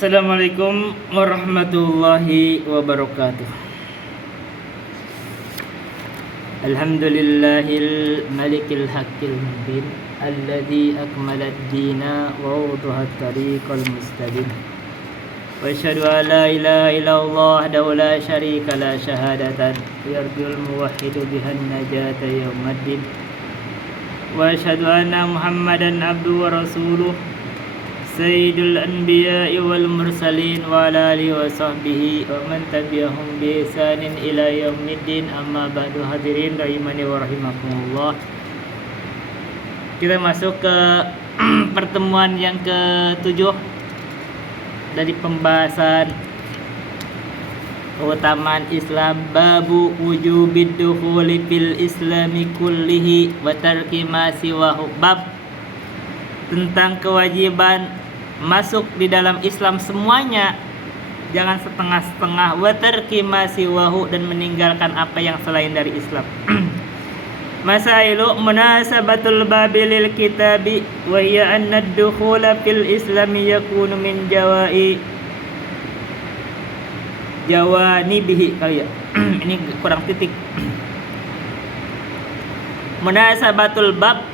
Assalamualaikum warahmatullahi wabarakatuh. Alhamdulillahil malikil haqqil mubin alladzi akmalad dina wa wadahat tariqal mustaqim. Wa asyhadu an la ilaha illallah wahdahu la syarika la syahadatan yarjul muwahhidu bihan najata yaumiddin. Wa asyhadu anna Muhammadan abduhu wa rasuluh Sayyidul Anbiya'i wal Mursalin wa ala alihi wa sahbihi wa man tabi'ahum bi ihsanin ila yaumiddin. Amma ba'du, hadirin rahimani wa rahimakumullah. Kita masuk ke pertemuan yang ke-7 dari pembahasan keutamaan Islam, babu wujubid dukhuli fil islami kullihi wa tarki ma siwahu, bab tentang kewajiban masuk di dalam Islam semuanya, jangan setengah-setengah, wa tarki ma siwahu, dan meninggalkan apa yang selain dari Islam. Masailu munasabatul babi lil kitabi wa hiya anna ad-dukhula fil islami yakunu min jawanibihi kali ya. Ini kurang titik. Munasabatul bab,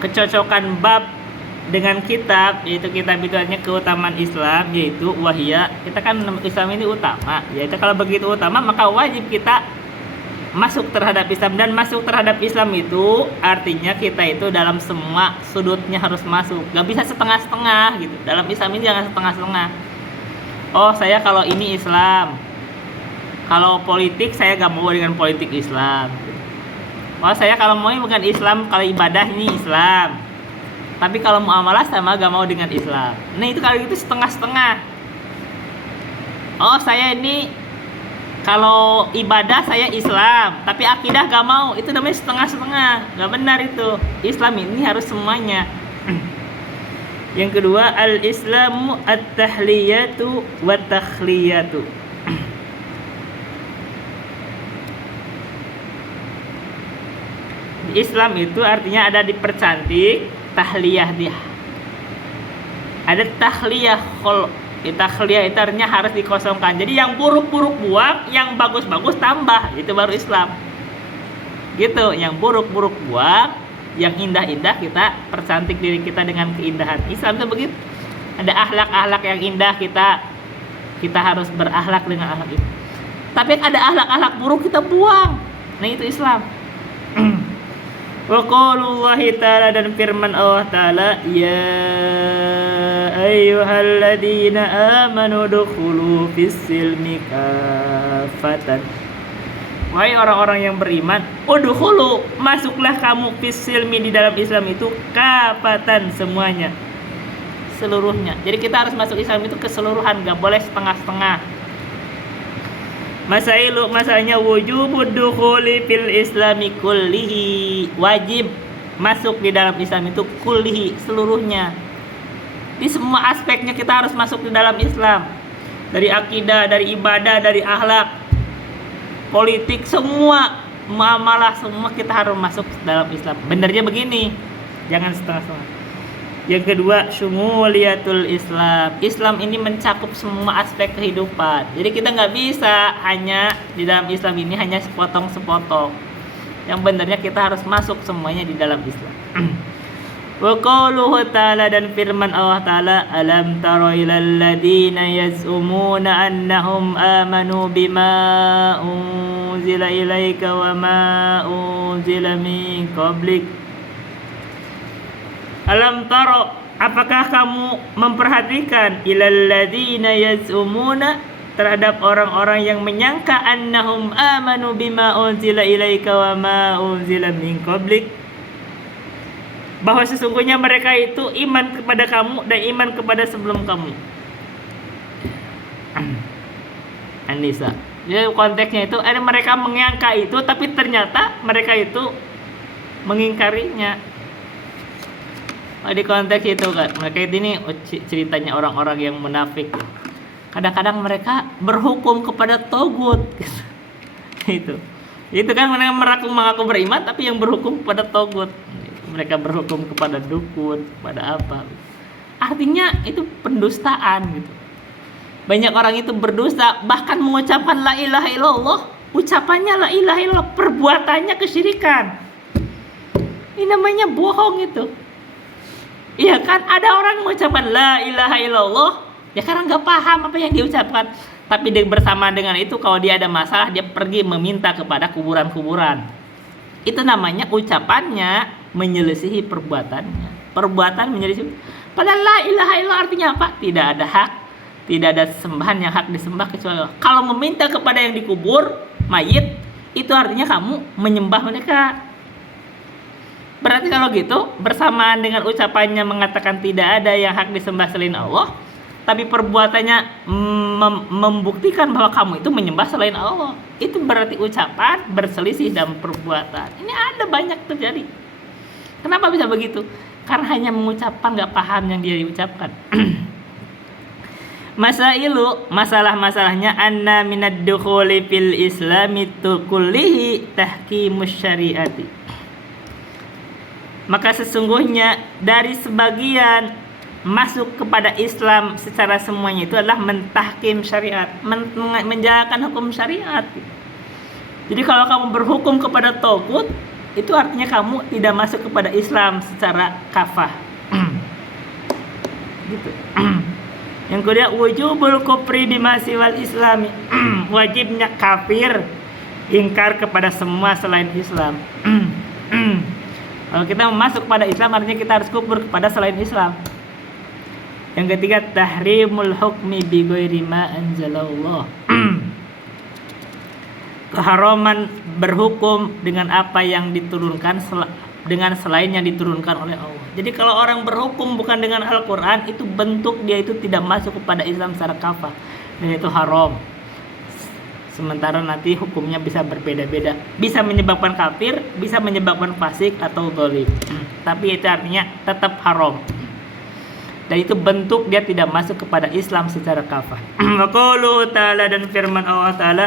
kecocokan bab dengan kitab, yaitu kitab itu hanya keutamaan Islam, yaitu wahia, kita kan Islam ini utama, yaitu kalau begitu utama maka wajib kita masuk terhadap Islam. Dan masuk terhadap Islam itu artinya kita itu dalam semua sudutnya harus masuk, gak bisa setengah-setengah gitu. Dalam Islam ini jangan setengah-setengah. Oh, saya kalau ini Islam, kalau politik saya gak mau dengan politik Islam. Oh, saya kalau mau bukan Islam, kalau ibadah ini Islam, tapi kalau muamalah sama gak mau dengan Islam. Nah itu kalau itu setengah-setengah. Oh, saya ini kalau ibadah saya Islam, tapi akidah gak mau, itu namanya setengah-setengah. Gak benar itu. Islam ini harus semuanya. Yang kedua, al-islamu at-tahliyatu wa takhliyatu. Islam itu artinya ada dipercantik, tahliyah dia. Ada tahliyah, tahliyah itu artinya harus dikosongkan. Jadi yang buruk-buruk buang, yang bagus-bagus tambah, itu baru Islam. Gitu, yang buruk-buruk buang, yang indah-indah kita percantik diri kita dengan keindahan. Islam itu begitu. Ada akhlak-akhlak yang indah, kita harus berakhlak dengan akhlak itu. Tapi ada akhlak-akhlak buruk kita buang. Nah itu Islam. Wa qaulullahi ta'ala, dan firman Allah ta'ala, ya ayyuhalladzina amanu dukhulu fis-silmi kafatan. Wahai orang-orang yang beriman, udkhulu, masuklah kamu fis-silmi, di dalam Islam itu, kafatan, semuanya, seluruhnya. Jadi kita harus masuk Islam itu keseluruhan, gak boleh setengah-setengah. Masalahnya wujubud dukhuli fil islami kullihi, wajib masuk di dalam Islam itu kullihi, seluruhnya. Di semua aspeknya kita harus masuk di dalam Islam. Dari akidah, dari ibadah, dari akhlak, politik, semua muamalah, semua kita harus masuk dalam Islam. Benernya begini, jangan setengah-setengah. Yang kedua, syumuliyatul Islam. Islam ini mencakup semua aspek kehidupan. Jadi kita nggak bisa hanya di dalam Islam ini hanya sepotong-sepotong. Yang benarnya kita harus masuk semuanya di dalam Islam. Wa qauluhu ta'ala, dan firman Allah ta'ala, alam tara ilal ladzina yaz'umuna annahum amanu bima unzila ilaika wa ma unzila min qablik. Alam taro, apakah kamu memperhatikan, ilal ladzina yaz'umuna, terhadap orang-orang yang menyangka, annahum amanu bima unzila ilaika wa ma unzila min qablik, bahwa sesungguhnya mereka itu iman kepada kamu dan iman kepada sebelum kamu. An-Nisa. Jadi konteksnya itu ada mereka menyangka itu, tapi ternyata mereka itu mengingkarinya. Di konteks itu kan, mereka ini ceritanya orang-orang yang munafik. Kadang-kadang mereka berhukum kepada togut. Itu kan mereka mengaku beriman, tapi yang berhukum kepada togut. Mereka berhukum kepada dukun, kepada apa. Artinya itu pendustaan gitu. Banyak orang itu berdosa bahkan mengucapkan la ilaha illallah, ucapannya la ilaha illallah, perbuatannya kesyirikan. Ini namanya bohong itu. Iya kan, ada orang mengucapkan la ilaha illallah ya karena nggak paham apa yang diucapkan. Tapi bersamaan dengan itu kalau dia ada masalah dia pergi meminta kepada kuburan-kuburan. Itu namanya ucapannya menyelisihi perbuatannya. Perbuatan menyelisihi. Padahal la ilaha illallah artinya apa? Tidak ada hak, tidak ada sembahan yang hak disembah kecuali Allah. Kalau meminta kepada yang dikubur, mayit, itu artinya kamu menyembah mereka. Berarti kalau gitu, bersamaan dengan ucapannya mengatakan tidak ada yang hak disembah selain Allah, tapi perbuatannya membuktikan bahwa kamu itu menyembah selain Allah. Itu berarti ucapan berselisih dalam perbuatan. Ini ada banyak terjadi. Kenapa bisa begitu? Karena hanya mengucapkan, nggak paham yang dia diucapkan. Masalah-masalahnya anna minad dukhuli fil islami kullihi tahkimus syariati. Maka sesungguhnya dari sebagian masuk kepada Islam secara semuanya itu adalah mentahkim syariat, menjalankan hukum syariat. Jadi kalau kamu berhukum kepada tagut, itu artinya kamu tidak masuk kepada Islam secara kafah. Gitu. Yang kedua, wujubul kufri bima siwal islami. Wajibnya kafir, ingkar kepada semua selain Islam. Kalau kita masuk kepada Islam artinya kita harus kufur kepada selain Islam. Yang ketiga, tahrimul hukmi bi ghairi ma anzalallah. Keharaman berhukum dengan apa yang diturunkan dengan selain yang diturunkan oleh Allah. Jadi kalau orang berhukum bukan dengan Al-Qur'an, itu bentuk dia itu tidak masuk kepada Islam secara kafah dan itu haram. Sementara nanti hukumnya bisa berbeda-beda, bisa menyebabkan kafir, bisa menyebabkan fasik atau zalim. Tapi itu artinya tetap haram. Dan itu bentuk dia tidak masuk kepada Islam secara kafah. Wa qauluhu ta'ala, dan firman Allah Ta'ala,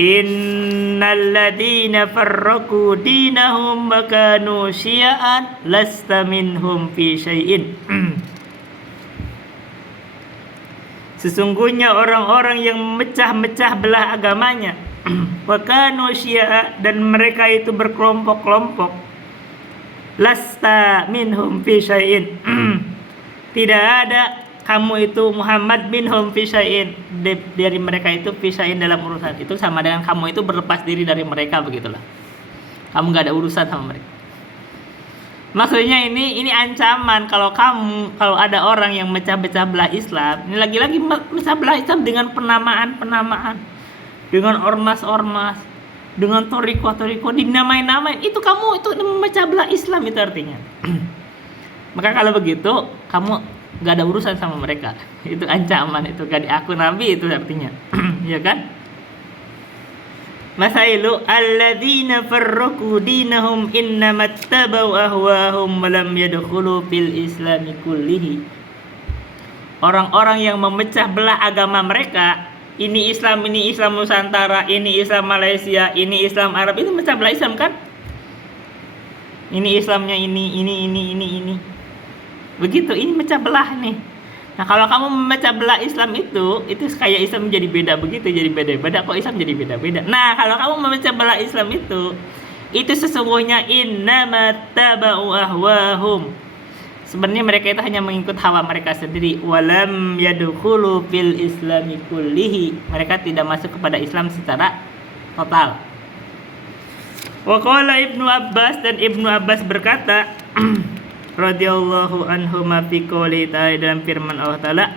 innal ladzina farraqu dinahum wa kanu syi'an lasta minhum fi syai'in. Sesungguhnya orang-orang yang memecah-mecah belah agamanya, wa kanu syi'a, dan mereka itu berkelompok-kelompok, lasta minhum fi syai'in. Tidak ada kamu itu Muhammad minhum fi syai'in, dari mereka itu fi syai'in dalam urusan. Itu sama dengan kamu itu berlepas diri dari mereka, begitulah. Kamu gak ada urusan sama mereka. Maksudnya ini ancaman kalau ada orang yang mecah-mecah belah Islam. Ini lagi-lagi mecah belah Islam dengan penamaan, dengan ormas-ormas, dengan toriko-toriko, dinamain-namain. Itu kamu itu memecah belah Islam itu artinya. Maka kalau begitu kamu gak ada urusan sama mereka. Itu ancaman, itu gak diaku nabi itu artinya. Ya kan? Masailu alladzina farraqu dinahum innamattabau ahwahum wa lam yadkhulu fil islami kullihi. Orang-orang yang memecah belah agama mereka, ini Islam Nusantara, ini Islam Malaysia, ini Islam Arab, itu memecah belah Islam kan? Ini Islamnya ini. Begitu, ini mecah belah nih. Nah, kalau kamu memecah belah Islam itu kayak Islam jadi beda begitu, jadi beda-beda, kok Islam jadi beda-beda. Nah, kalau kamu memecah belah Islam itu sesungguhnya innamattaba'u ahwahum. Sebenarnya mereka itu hanya mengikut hawa mereka sendiri. Walam yadkhulu fil islami kullihi. Mereka tidak masuk kepada Islam secara total. Wa qala Ibnu Abbas, dan Ibnu Abbas berkata radhiyallahu anhu ma fi qouli ta'ala, dalam firman Allah Ta'ala,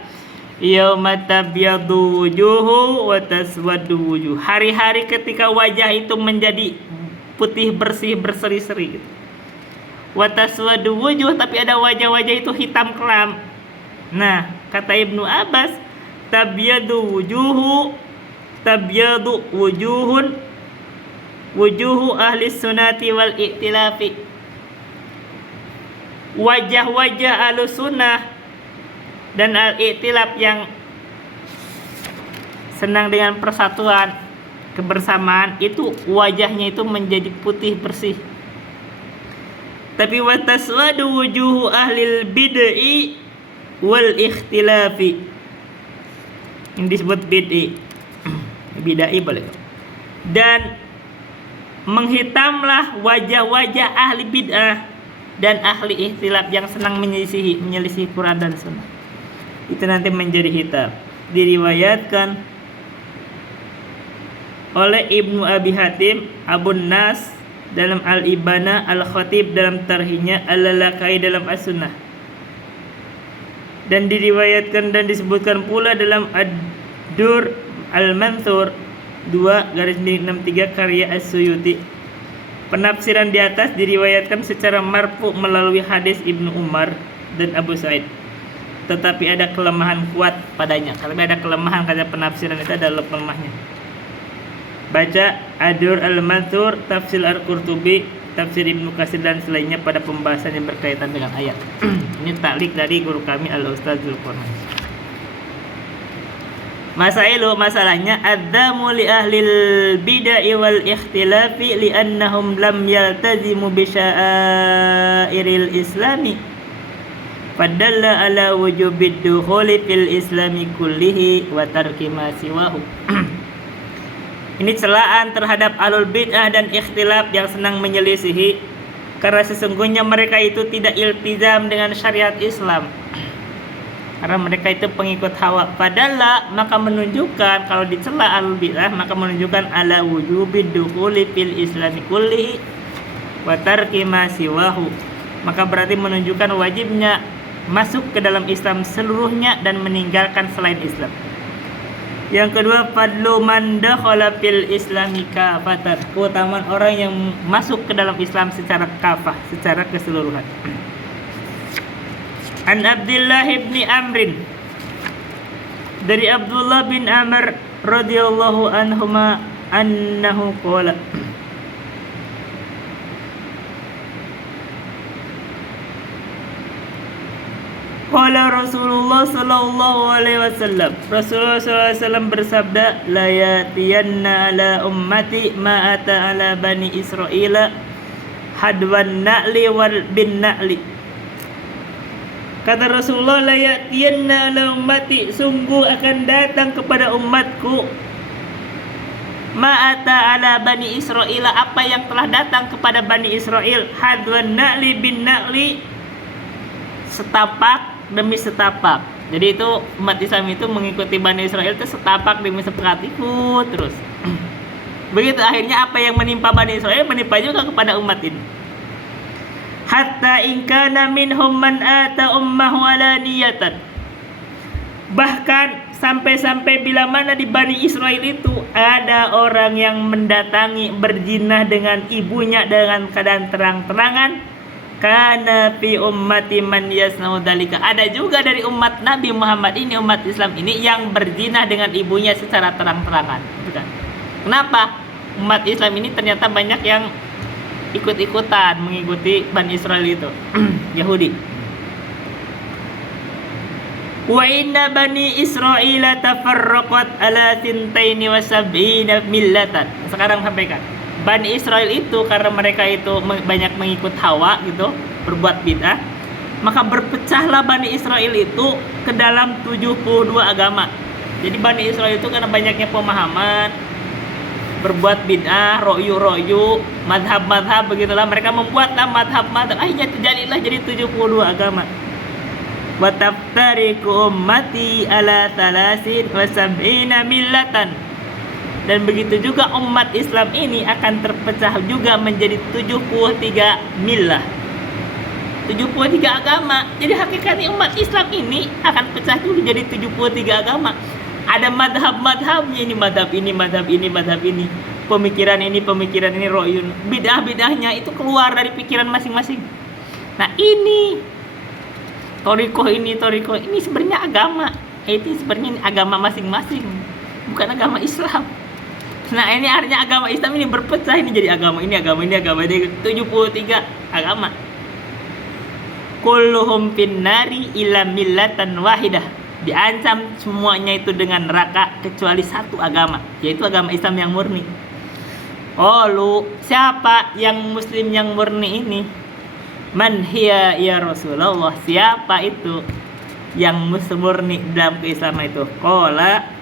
yauma tabyadu wujuhu wa taswaddu wujuh. Hari-hari ketika wajah itu menjadi putih bersih berseri-seri gitu. Wa taswaddu wujuh, tapi ada wajah-wajah itu hitam kelam. Nah, kata Ibnu Abbas, tabyadu wujuhu ahli sunnati wal i'tilafi. Wajah-wajah Ahlussunnah dan al-i'tilaf yang senang dengan persatuan, kebersamaan, itu wajahnya itu menjadi putih bersih. Tapi wataswadu wujuhu ahlil bid'i wal ikhtilafi. Yang disebut bid'i. Bid'ah boleh. Dan menghitamlah wajah-wajah ahli bid'ah dan ahli ikhtilaf yang senang menyelisih Quran dan Sunnah. Itu nanti menjadi hitam. Diriwayatkan oleh Ibnu Abi Hatim, Abun Nas dalam Al-Ibana, Al-Khatib dalam Tarhinya, Al-Lalakai dalam As-Sunnah. Dan diriwayatkan dan disebutkan pula dalam Ad-Dur Al-Mansur 2/63 karya As-Suyuti. Penafsiran di atas diriwayatkan secara marfu melalui hadis Ibnu Umar dan Abu Sa'id. Tetapi ada kelemahan kuat padanya. Kalau ada kelemahan kata penafsiran itu ada lemahnya. Baca Ad-Dur Al-Mansur, Tafsir Al-Qurtubi, Tafsir Ibnu Katsir dan selainnya pada pembahasan yang berkaitan dengan ayat. Ini taklik dari guru kami Al-Ustaz Zulkarnain. Masalahnya adzamu li ahlil bid'ah wal ikhtilafi li'annahum lam yaltazimu bi sya'airil islami fadalla ala wujubid dukhuli fil islami kullihi wa tarki ma siwahu. Ini celaan terhadap ahlul bid'ah dan ikhtilaf yang senang menyelisihi, karena sesungguhnya mereka itu tidak iltizam dengan syariat Islam, karena mereka itu pengikut hawa. Padahal maka menunjukkan, kalau dicela ahlul bid'ah maka menunjukkan ala wujubid dukhuli fil islami kullihi wa tarki ma siwahu, maka berarti menunjukkan wajibnya masuk ke dalam Islam seluruhnya dan meninggalkan selain Islam. Yang kedua, fadlu man dakhala fil islami kafatan, keutamaan orang yang masuk ke dalam Islam secara kafah, secara keseluruhan. An Abdullah bin Amrin, dari Abdullah bin Amr radhiyallahu anhuma annahu qala, qala Rasulullah sallallahu alaihi wasallam, Rasulullah sallallahu alaihi wasallam bersabda, la yatiyanna ala ummati ma ata ala bani Israila hadwan na'li wal bin na'li. Kata Rasulullah, la yatiyanna ala ummati, sungguh akan datang kepada umatku ma ata ala bani Israila, apa yang telah datang kepada bani Israel, hadwan na'li bin na'li, setapak demi setapak. Jadi itu umat Islam itu mengikuti Bani Israel itu setapak demi setapak, ikut terus. Begitu akhirnya apa yang menimpa Bani Israel menimpa juga kepada umat ini. Hatta in kana minhum man ata ummahu alaniyatan, bahkan sampai-sampai bila mana di Bani Israel itu ada orang yang mendatangi berzina dengan ibunya dengan keadaan terang-terangan. Kana fi ummati man yasna'u dzalika, ada juga dari umat Nabi Muhammad ini, umat Islam ini yang berzina dengan ibunya secara terang-terangan. Kenapa? Umat Islam ini ternyata banyak yang ikut-ikutan mengikuti Bani Israel itu, Yahudi. Wa inna Bani Israil tafarraqat ala 72 millatan. Sekarang sampaikan. Bani Israel itu karena mereka itu banyak mengikut hawa gitu, berbuat bid'ah, maka berpecahlah Bani Israel itu ke dalam 72 agama. Jadi Bani Israel itu karena banyaknya pemahaman, berbuat bid'ah, ro'yu, madhab begitulah, mereka membuatlah madhab, akhirnya terjadilah jadi 72 agama. Wa taftariqu ummati ala 73 millatan. Dan begitu juga umat Islam ini akan terpecah juga menjadi 73 millah, 73 agama. Jadi hakikatnya umat Islam ini akan pecah juga jadi 73 agama. Ada madhab-madhabnya, ini madhab ini, pemikiran ini, ro'yun, bid'ah-bid'ahnya itu keluar dari pikiran masing-masing. Nah ini torikoh ini sebenarnya agama. Itu sebenarnya agama masing-masing, bukan agama Islam. Nah ini artinya agama Islam ini berpecah, ini jadi agama ini, jadi 73 agama. Kulluhum finnari illa millatan wahidah, diancam semuanya itu dengan neraka kecuali satu agama, yaitu agama Islam yang murni. Oh lu siapa yang muslim yang murni ini? Man hiya ya Rasulullah, siapa itu yang muslim murni dalam keislaman itu? Qala,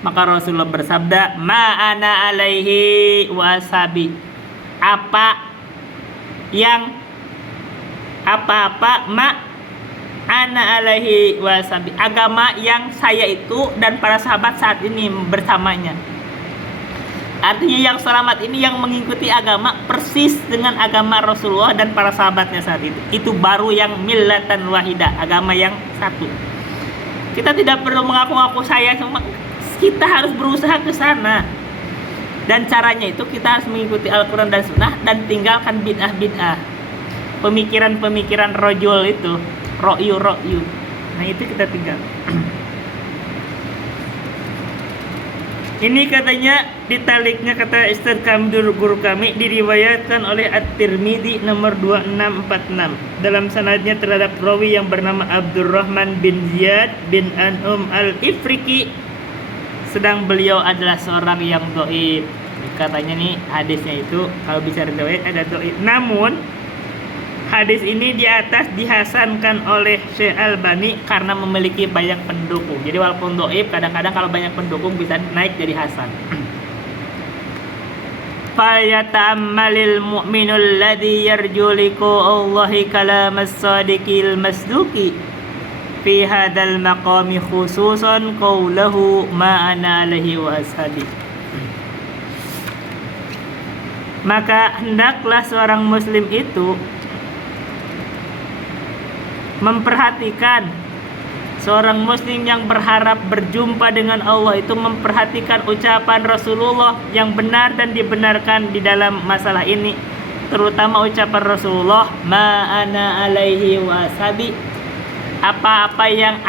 Maka Rasulullah bersabda, ma ana alaihi wasabi. Apa-apa ma ana alaihi wasabi, agama yang saya itu dan para sahabat saat ini bersamanya. Artinya yang selamat ini yang mengikuti agama persis dengan agama Rasulullah dan para sahabatnya saat itu. Itu baru yang millatan wahidah, agama yang satu. Kita tidak perlu mengaku-ngaku saya, kita harus berusaha ke sana. Dan caranya itu kita harus mengikuti Al-Quran dan Sunnah dan tinggalkan bid'ah-bid'ah. Pemikiran-pemikiran rojul itu, ro'yu. Nah itu kita tinggal. Ini katanya ditaliknya kata Ustaz kami guru kami diriwayatkan oleh At-Tirmidzi nomor 2646. Dalam sanadnya terhadap rawi yang bernama Abdurrahman bin Ziyad bin An'um al-Ifriqi, sedang beliau adalah seorang yang dhaif. Katanya nih hadisnya itu kalau bicara riwayat ada dhaif. Namun hadis ini di atas dihasankan oleh Syekh Albani karena memiliki banyak pendukung. Jadi walaupun dhaif, kadang-kadang kalau banyak pendukung bisa naik jadi hasan. Fayata'ammalil mu'minul ladzi yarju liqa'allahi kalamas sadiqil masduqi fi hadzal maqami khususan qawluhu ma ana alaihi wa ashabi. Maka hendaklah seorang muslim itu memperhatikan, seorang muslim yang berharap berjumpa dengan Allah itu memperhatikan ucapan Rasulullah yang benar dan dibenarkan di dalam masalah ini, terutama ucapan Rasulullah ma ana alaihi wasabi, apa-apa yang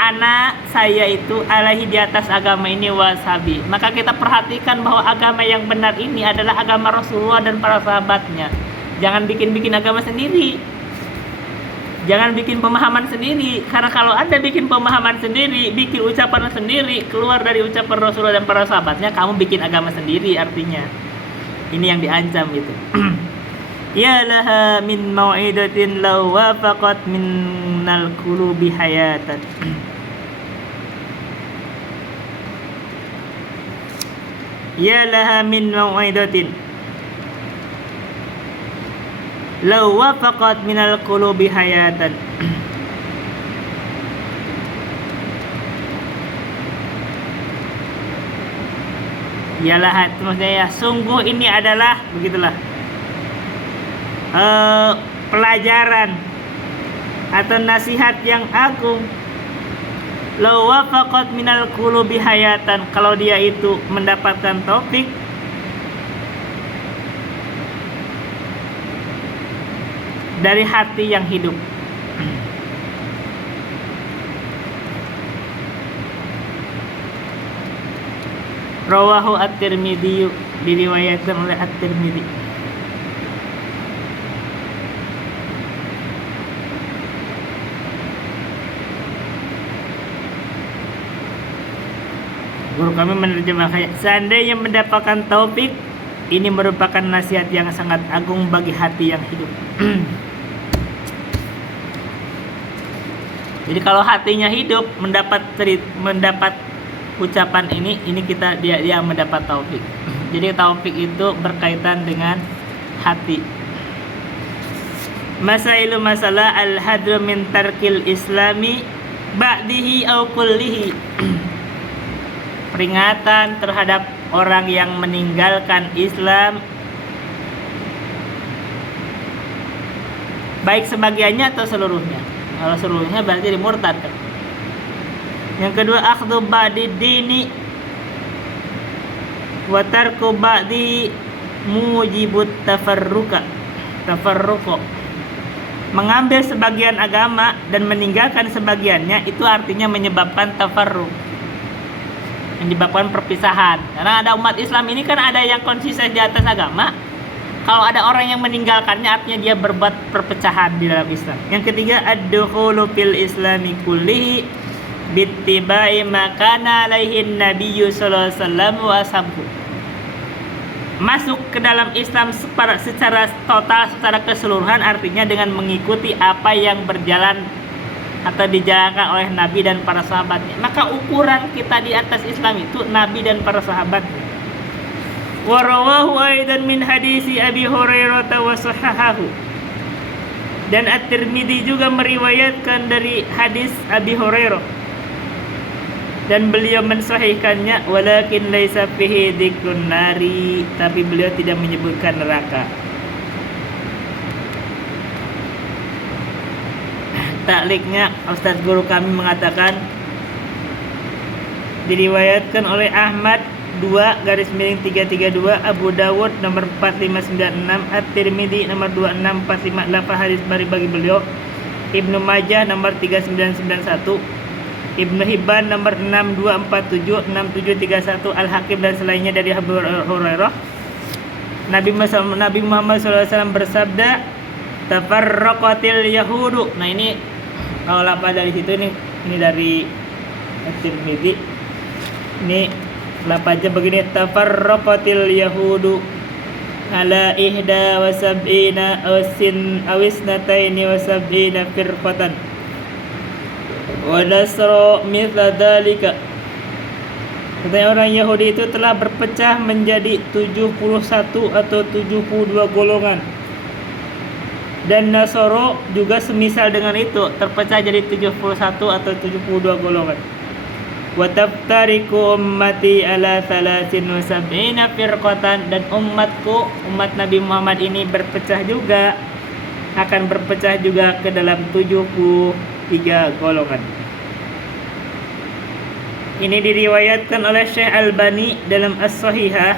saya itu alaihi di atas agama ini wasabi. Maka kita perhatikan bahwa agama yang benar ini adalah agama Rasulullah dan para sahabatnya. Jangan bikin-bikin agama sendiri. Jangan bikin pemahaman sendiri, karena kalau Anda bikin pemahaman sendiri, bikin ucapan sendiri, keluar dari ucapan Rasulullah dan para sahabatnya, kamu bikin agama sendiri artinya. Ini yang diancam gitu. Ya laha min mau'idatin law wafaqat minnal qulubi hayatan. Ya laha min mau'idatin law wafaqat minal qulubi hayatan. Yalah, maksudnya ya, sungguh ini adalah begitulah pelajaran atau nasihat yang agung. Law wafaqat minal qulubi hayatan, kalau dia itu mendapatkan taufik dari hati yang hidup. Rawahu At-Tirmidzi, diriwayatkan oleh At-Tirmidzi. Guru kami menerjemahkan, seandainya mendapatkan taufik, ini merupakan nasihat yang sangat agung bagi hati yang hidup. Jadi kalau hatinya hidup, mendapat ucapan ini dia mendapat taufik. Jadi taufik itu berkaitan dengan hati. Masailu masalah al-hadru min tarkil islami ba'dihi au kullihi. Peringatan terhadap orang yang meninggalkan Islam, baik sebagiannya atau seluruhnya. Kalau seluruhnya berarti murtad. Yang kedua, akhdhu ba'di dini wa tarku ba'di mujibut tafarruqa. Mengambil sebagian agama dan meninggalkan sebagiannya itu artinya menyebabkan tafarruq, menyebabkan perpisahan. Karena ada umat Islam ini kan ada yang konsisten di atas agama. Kalau ada orang yang meninggalkannya artinya dia berbuat perpecahan di dalam Islam. Yang ketiga, ad-dukhulu fil islami kullihi bittiba'i ma kana alaihi nabiyyu sallallahu alaihi wasallam wa ashabuhu. Masuk ke dalam Islam secara total, secara keseluruhan, artinya dengan mengikuti apa yang berjalan atau dijalankan oleh Nabi dan para sahabatnya. Maka ukuran kita di atas Islam itu Nabi dan para sahabatnya. Wa rawahu aidan min hadisi Abi Hurairah wa sahahahu. Dan At-Tirmidzi juga meriwayatkan dari hadis Abi Hurairah dan beliau mensahihkannya, walakin laisa fihi dzikrun nari, tapi beliau tidak menyebutkan neraka. Takliknya Ustaz guru kami mengatakan diriwayatkan oleh Ahmad 2/332, Abu Dawud nomor 4596, At-Tirmidzi nomor 26458 hadis bagi beliau, Ibnu Majah nomor 3991, Ibnu Hibban nomor 6247, 6731, Al-Hakim dan selainnya dari Abu Hurairah. Nabi Muhammad SAW bersabda, tafarraqatil yahudu. Nah ini kalau lafaz dari situ ini dari At-Tirmidzi. Ini lafaznya begini, tafarraqatil yahudu ala ihda wa sab'ina awisnataini wa sab'ina firqatan wa nasra mithla dhalika. Katanya orang Yahudi itu telah berpecah menjadi 71 atau 72 golongan. Dan Nasoro juga semisal dengan itu, terpecah jadi 71 atau 72 golongan. Wa taftariku ummati ala 73 firqatan, dan umatku, umat Nabi Muhammad ini berpecah juga, akan berpecah juga ke dalam 73 golongan. Ini diriwayatkan oleh Syekh Albani dalam As-Sahihah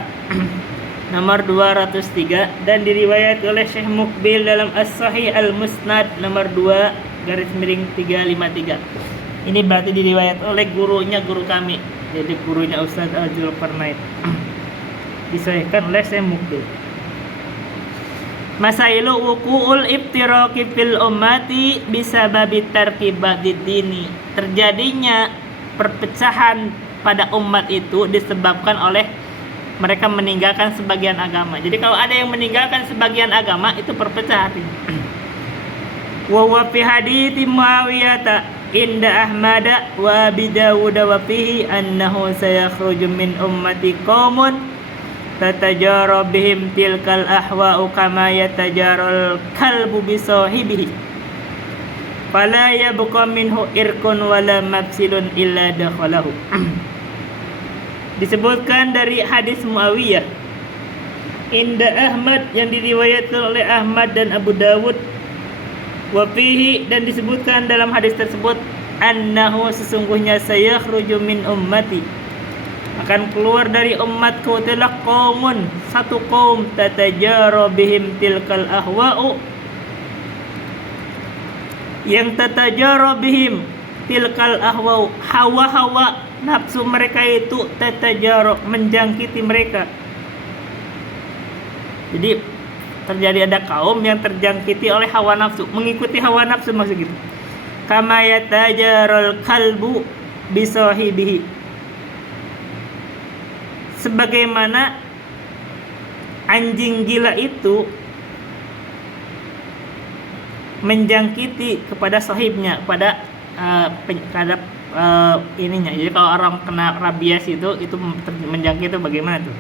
nomor 203 dan diriwayatkan oleh Syekh Muqbil dalam As-Sahih Al-Musnad nomor 2/353. Ini berarti diriwayatkan oleh gurunya guru kami, jadi gurunya Ustaz Al-Zulkarnain. Disahihkan oleh Syekh Muqbil. Masailu wuqu'ul iftiraqi fil ummati bisababi tarkibadid dini. Terjadinya perpecahan pada umat itu disebabkan oleh mereka meninggalkan sebagian agama. Jadi kalau ada yang meninggalkan sebagian agama itu perpecahan. Wa huwa fi hadits Muawiyah inda Ahmad wa Abi Dawud wa fihi annahu sayakhruju min ummati qaumun tatajara bihim tilkal ahwa'u kama yatajaral kalbu bi sahibihi fala yabqa minhu irkun wala mafsilun illa dakhalahu. Disebutkan dari hadis Muawiyah inda Ahmad, yang diriwayatkan oleh Ahmad dan Abu Dawud, wa fihi, dan disebutkan dalam hadis tersebut, annahu, sesungguhnya sayakhruju min ummati, akan keluar dari umatku telah qaumun, satu kaum, tatajara bihim tilkal ahwa'u, yang tatajara bihim tilkal ahwa'u, hawa-hawa nafsu mereka itu tatajara, menjangkiti mereka. Jadi terjadi ada kaum yang terjangkiti oleh hawa nafsu, mengikuti hawa nafsu, maksud gitu. Kama yatajaral kalbu bisahibihi, sebagaimana anjing gila itu menjangkiti kepada sahibnya, pada terhadap ininya. Jadi kalau orang kena rabies itu menjangkit itu bagaimana tuh?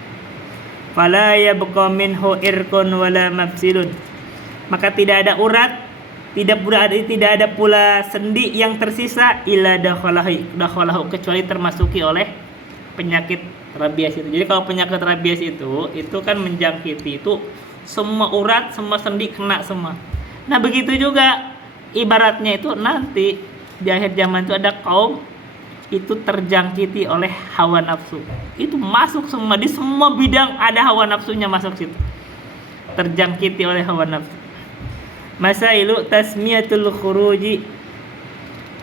Fala yabqa minhu irkun wala mafsilun, maka tidak ada urat, tidak ada pula sendi yang tersisa illa dakhalahu, kecuali termasuki oleh penyakit rabies itu. Jadi kalau penyakit rabies itu kan menjangkiti itu semua urat, semua sendi kena semua. Nah begitu juga ibaratnya itu nanti di akhir zaman itu ada kaum itu terjangkiti oleh hawa nafsu. Itu masuk semua, di semua bidang ada hawa nafsunya masuk situ. Terjangkiti oleh hawa nafsu. Masailu tasmiyatul khuruji.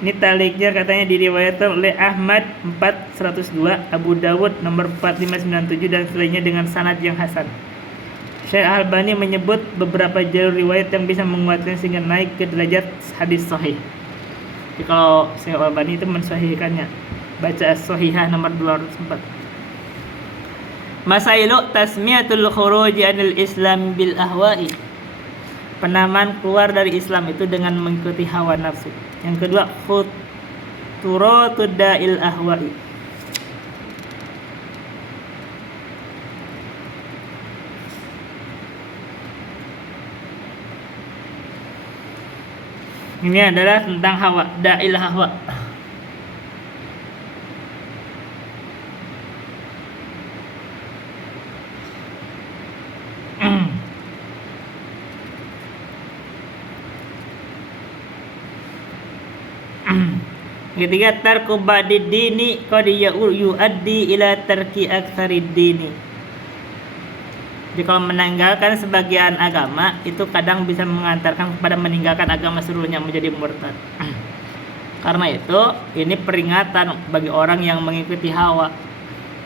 Ini taliknya katanya diriwayatkan oleh Ahmad 4102, Abu Dawud nomor 4597 dan selainnya dengan sanad yang hasan. Syekh Albani menyebut beberapa jalur riwayat yang bisa menguatkan sehingga naik ke derajat hadis sahih. Jadi kalau Syekh Albani itu mensahihkannya, baca As-Sahihah nomor 204. Masailu tasmiyatul khuruji anil Islam bil ahwa'i. Penamaan keluar dari Islam itu dengan mengikuti hawa nafsu. Yang kedua, khuturatud da'il ahwa'i. Ini adalah tentang hawa, da'il hawa. Ketiga, tarku ba'did dini qad yu'addi ila tarki aktsarid dini. Jadi kalau meninggalkan sebagian agama itu kadang bisa mengantarkan kepada meninggalkan agama seluruhnya, menjadi murtad. Karena itu ini peringatan bagi orang yang mengikuti hawa.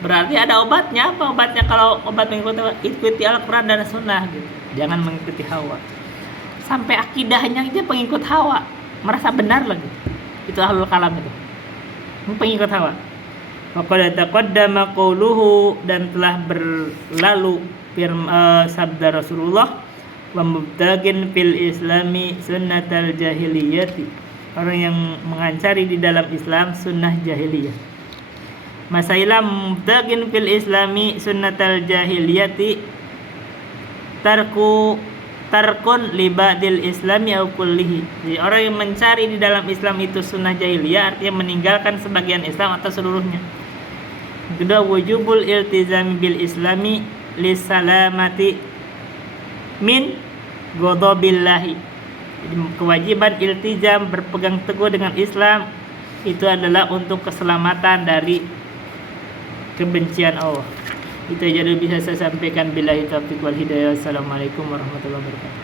Berarti ada obatnya. Apa obatnya? Kalau obat mengikuti Al-Quran dan Sunnah gitu. Jangan mengikuti hawa. Sampai akidahnya aja pengikut hawa, merasa benar lagi. Itu ahlul kalam itu, pengikut hawa. Faqad taqaddama qauluhu, dan telah berlalu sabda Rasulullah, wa mubtagin fil islami sunnatal jahiliyati, orang yang mengancari di dalam Islam sunnah jahiliyah. Masailah mubtagin fil islami sunnatal jahiliyati tarkun libadil islami au kullihi. Jadi orang yang mencari di dalam Islam itu sunnah jahiliyah artinya meninggalkan sebagian Islam atau seluruhnya. Kedua, wujubul iltizami bil islami lisalamati min ghadabillahi. Jadi kewajiban iltizam, berpegang teguh dengan Islam itu adalah untuk keselamatan dari kebencian Allah. Itu aja bisa saya sampaikan. Billahi taufiq wal hidayah. Assalamualaikum warahmatullahi wabarakatuh.